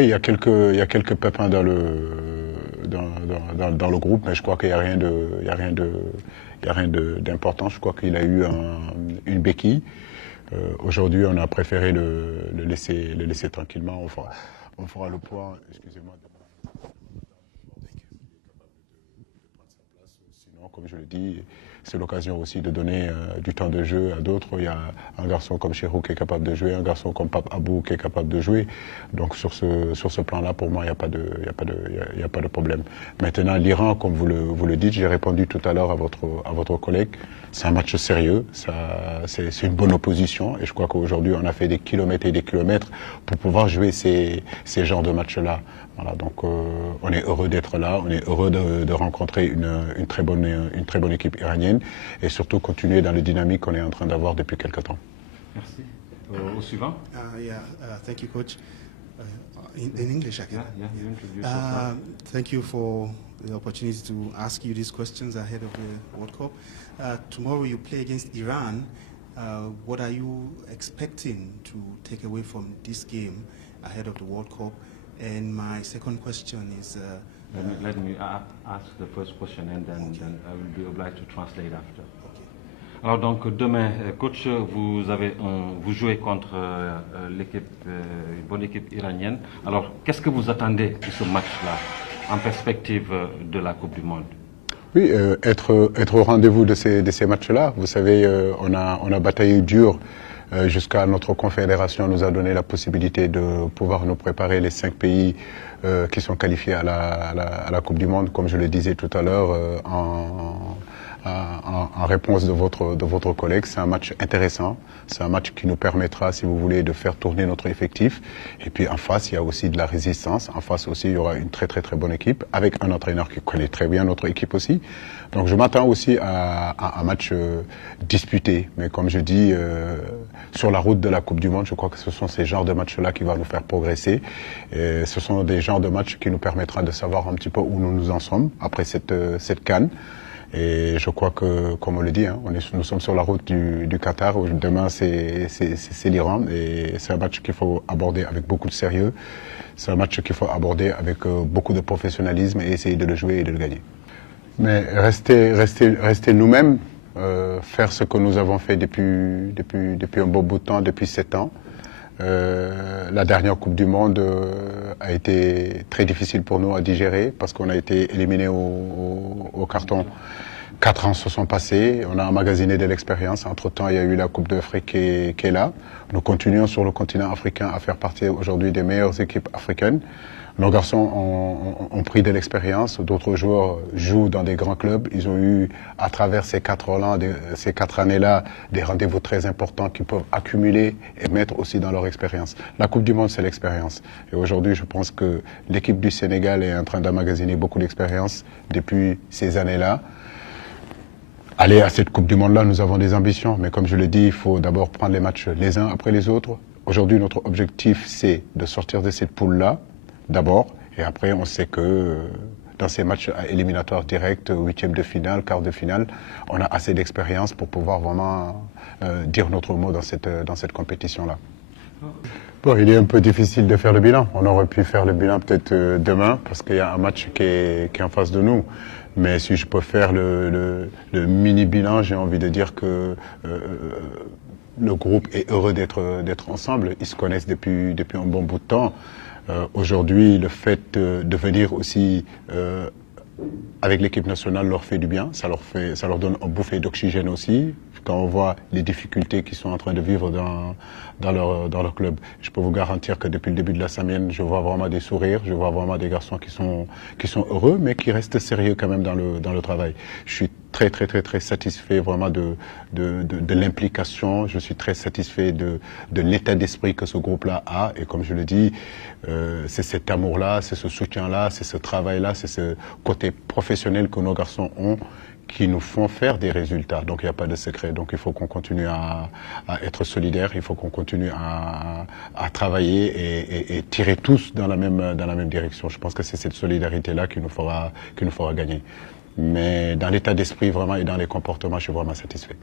Oui, il y a quelques pépins dans le groupe, mais je crois qu'il n'y a rien de, il y a rien de, il y a rien d'important. Je crois qu'il a eu une béquille. Aujourd'hui, on a préféré le laisser tranquillement. On fera le point. Excusez-moi. Sinon, comme je le dis, c'est l'occasion aussi de donner du temps de jeu à d'autres. Il y a un garçon comme Cheikhou qui est capable de jouer, un garçon comme Pape Abou qui est capable de jouer. Donc sur ce plan-là, pour moi, il n'y a pas de, il y a pas de problème. Maintenant, l'Iran, comme vous le dites, j'ai répondu tout à l'heure à votre collègue, c'est un match sérieux, c'est une bonne opposition et je crois qu'aujourd'hui, on a fait des kilomètres et des kilomètres pour pouvoir jouer ces genres de matchs-là. Voilà, donc on est heureux d'être là, on est heureux de rencontrer une très bonne équipe iranienne et surtout continuer dans le dynamique qu'on est en train d'avoir depuis quelques temps. Merci. Au suivant. Thank you, coach. In English, I can. You introduce yourself. Thank you for the opportunity to ask you these questions ahead of the World Cup. Tomorrow you play against Iran. What are you expecting to take away from this game ahead of the World Cup? And my second question is... let me ask the first question and then I will be obliged to translate after. Okay. Alors donc demain, coach, vous jouez contre une bonne équipe iranienne. Alors qu'est-ce que vous attendez de ce match-là en perspective de la Coupe du Monde? Oui, être au rendez-vous de ces matchs-là. Vous savez, on a bataillé dur. Jusqu'à notre confédération nous a donné la possibilité de pouvoir nous préparer les 5 pays qui sont qualifiés à la Coupe du Monde, comme je le disais tout à l'heure, en réponse de votre collègue. C'est un match intéressant, c'est un match qui nous permettra, si vous voulez, de faire tourner notre effectif. Et puis en face, il y a aussi de la résistance. En face aussi, il y aura une très bonne équipe, avec un entraîneur qui connaît très bien notre équipe aussi. Donc je m'attends aussi à un match disputé. Mais comme je dis, sur la route de la Coupe du Monde, je crois que ce sont ces genres de matchs-là qui vont nous faire progresser. Et ce sont des genres de matchs qui nous permettra de savoir un petit peu où nous en sommes après cette CAN. Et je crois que, comme on le dit, nous sommes sur la route du Qatar. Demain, c'est l'Iran. Et c'est un match qu'il faut aborder avec beaucoup de sérieux. C'est un match qu'il faut aborder avec beaucoup de professionnalisme et essayer de le jouer et de le gagner. Mais rester nous-mêmes, faire ce que nous avons fait depuis un bon bout de temps, depuis 7 ans. La dernière Coupe du Monde a été très difficile pour nous à digérer parce qu'on a été éliminé au carton. 4 ans se sont passés, on a emmagasiné de l'expérience. Entre-temps, il y a eu la Coupe d'Afrique qui est là. Nous continuons sur le continent africain à faire partie aujourd'hui des meilleures équipes africaines. Nos garçons ont pris de l'expérience, d'autres joueurs jouent dans des grands clubs. Ils ont eu, à travers ces 4 années-là, des rendez-vous très importants qu'ils peuvent accumuler et mettre aussi dans leur expérience. La Coupe du Monde, c'est l'expérience. Et aujourd'hui, je pense que l'équipe du Sénégal est en train d'emmagasiner beaucoup d'expérience depuis ces années-là. Aller à cette Coupe du Monde-là, nous avons des ambitions, mais comme je le dis, il faut d'abord prendre les matchs les uns après les autres. Aujourd'hui, notre objectif, c'est de sortir de cette poule-là, d'abord, et après, on sait que dans ces matchs éliminatoires directs, 8e de finale, quart de finale, on a assez d'expérience pour pouvoir vraiment dire notre mot dans cette compétition-là. Bon, il est un peu difficile de faire le bilan. On aurait pu faire le bilan peut-être demain, parce qu'il y a un match qui est en face de nous. Mais si je peux faire le mini-bilan, j'ai envie de dire que le groupe est heureux d'être ensemble. Ils se connaissent depuis un bon bout de temps. Aujourd'hui, le fait de venir aussi avec l'équipe nationale leur fait du bien. Ça leur donne un bouffée d'oxygène aussi. Quand on voit les difficultés qu'ils sont en train de vivre dans leur club, je peux vous garantir que depuis le début de la semaine, je vois vraiment des sourires, je vois vraiment des garçons qui sont heureux, mais qui restent sérieux quand même dans le travail. Je suis très satisfait vraiment de l'implication, je suis très satisfait de l'état d'esprit que ce groupe-là a, et comme je le dis, c'est cet amour-là, c'est ce soutien-là, c'est ce travail-là, c'est ce côté professionnel que nos garçons ont, qui nous font faire des résultats. Donc il n'y a pas de secret. Donc il faut qu'on continue à être solidaires, il faut qu'on continue à travailler et tirer tous dans la même direction. Je pense que c'est cette solidarité-là qui nous fera gagner. Mais dans l'état d'esprit vraiment et dans les comportements, je suis vraiment satisfait.